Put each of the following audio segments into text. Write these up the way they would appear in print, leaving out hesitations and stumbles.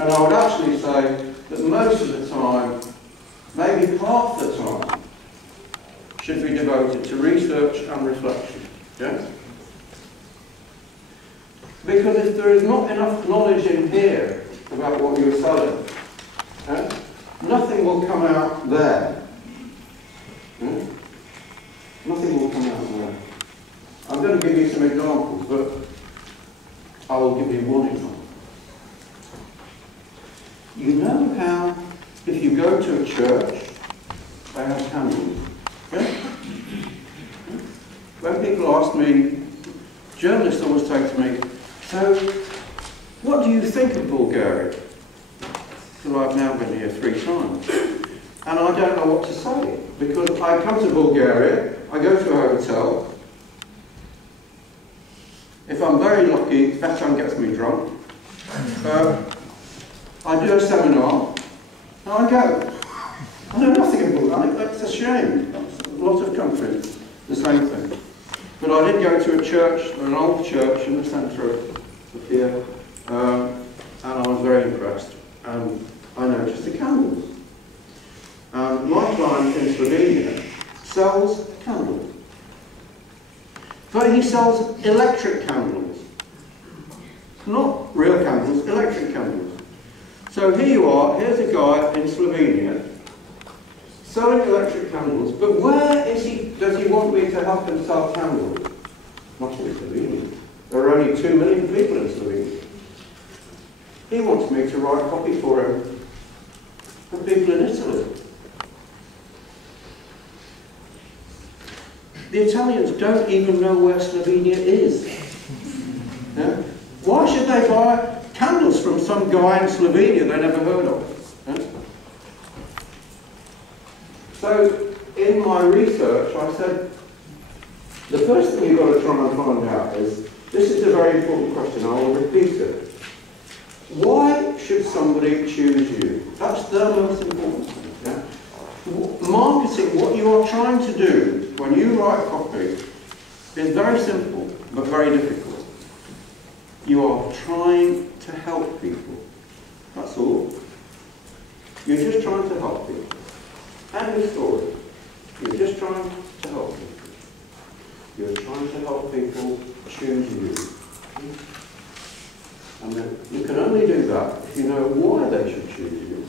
And I would actually say that most of the time, maybe half the time, should be devoted to research and reflection. Yeah? Because if there is not enough knowledge in here about what you're selling, nothing will come out there. Nothing will come out there. I'm going to give you some examples, but I will give you one example. You know how, if you go to a church, they have candles. Yeah? When people ask me, journalists always say to me, so, what do you think of Bulgaria? Because I've now been here 3 times. And I don't know what to say. Because I come to Bulgaria, I go to a hotel. If I'm very lucky, that time gets me drunk. I do a seminar, and I go. I know nothing of Bulgaria. That's a shame. A lot of countries, the same thing. But I did go to a church, an old church in the centre of here, and I was very impressed. And I noticed the candles. My client in Slovenia sells candles. But he sells electric candles. Not real candles, electric candles. So here you are, here's a guy in Slovenia selling electric candles, but where is he, does he want me to help him sell candles? Not in Slovenia. There are only 2 million people in Slovenia. He wants me to write copy for him for people in Italy. The Italians don't even know where Slovenia is. Yeah? Why should they buy candles from some guy in Slovenia they never heard of? Yeah? So, in my research, I said, the first thing you've got to try and find out is, this is a very important question, I will repeat it. Why should somebody choose you? That's the most important thing. Yeah? Marketing, what you are trying to do when you write copy, is very simple, but very difficult. You are trying to help people. That's all. You're just trying to help people. End of story. You're just trying to help people. You're trying to help people choose you. And then you can only do that if you know why they should choose you.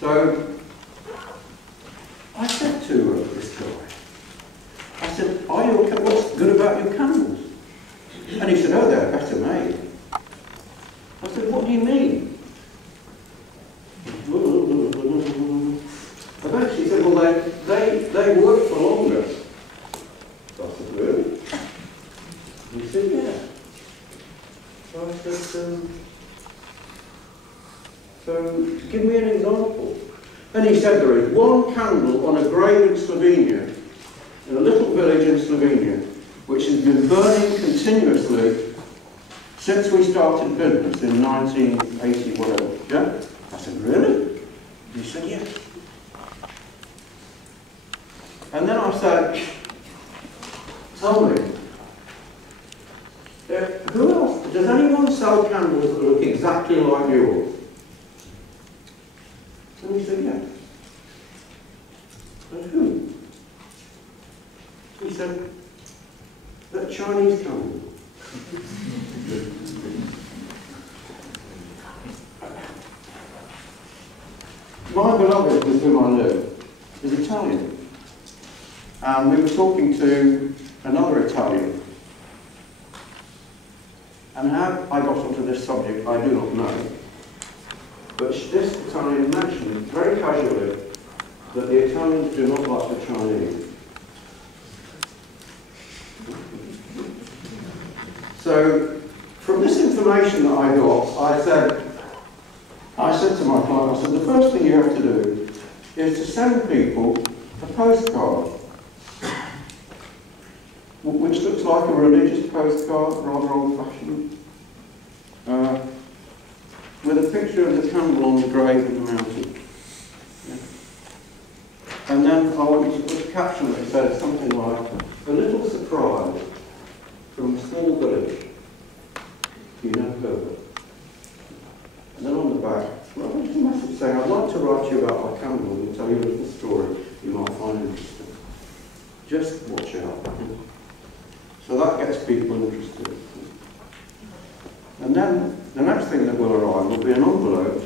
So, I said to this guy, I said, what's good about your candles? And he said, oh, they're better made. I said, what do you mean? Eventually he said, well, they work for longer. So I said, really? And he said, yeah. So I said, so give me an example. And he said, there is one candle on a grave in Slovenia, in a little village in Slovenia, which has been burning continuously since we started business in 1980, whatever. Yeah? I said, really? He said, yes. And then I said, tell me, who else, does anyone sell candles that look exactly like yours? And he said, yes. And who? He said, that Chinese candle. My beloved with whom I live is Italian. And we were talking to another Italian. And how I got onto this subject, I do not know. But this Italian mentioned very casually that the Italians do not like the Chinese. So, from this information that I got, I said to my client, I said, the first thing you have to do is to send people a postcard, which looks like a religious postcard, rather old-fashioned, with a picture of the candle on the grave in the mountain. Yeah. And then I want you to put a caption that says something like, a little surprise from a small village you never heard of. write to you about my candle and tell you a little story you might find interesting. Just watch out. So that gets people interested. And then the next thing that will arrive will be an envelope,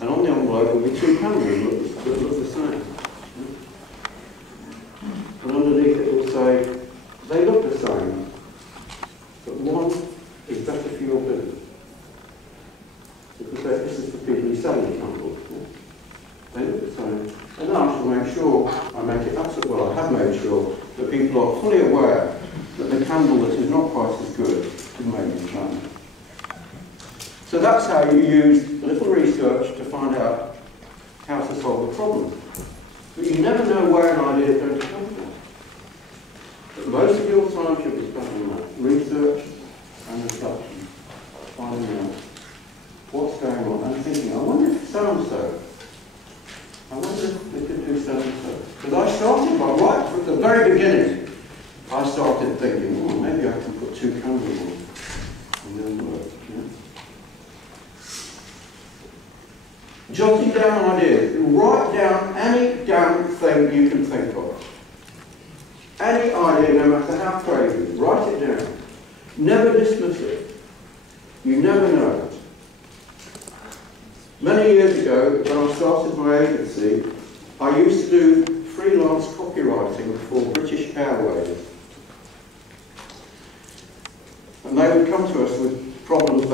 and on the envelope will be two candles that look the same. And underneath it will say, they look the same, but one is better for your business. Because this is for people who sell the candles. They look the same. And then I shall make sure, I have made sure that people are fully aware that the candle that is not quite as good is made in China. So that's how you use a little research to find out how to solve a problem. But you never know where an idea is going to come from. But most of your time should be spent on that. Research and reflection. Finding out what's going on and thinking, I wonder if so-and-so. I wonder if we could do so-and-so. Because I started by, right from the very beginning, I started thinking, oh, maybe I can put two candles on and then work. Yeah? Jotting down ideas. Write down any damn thing you can think of. Any idea, no matter how crazy. Write it down. Never dismiss it. You never know. Many years ago, when I started my agency, I used to do freelance copywriting for British Airways. And they would come to us with problems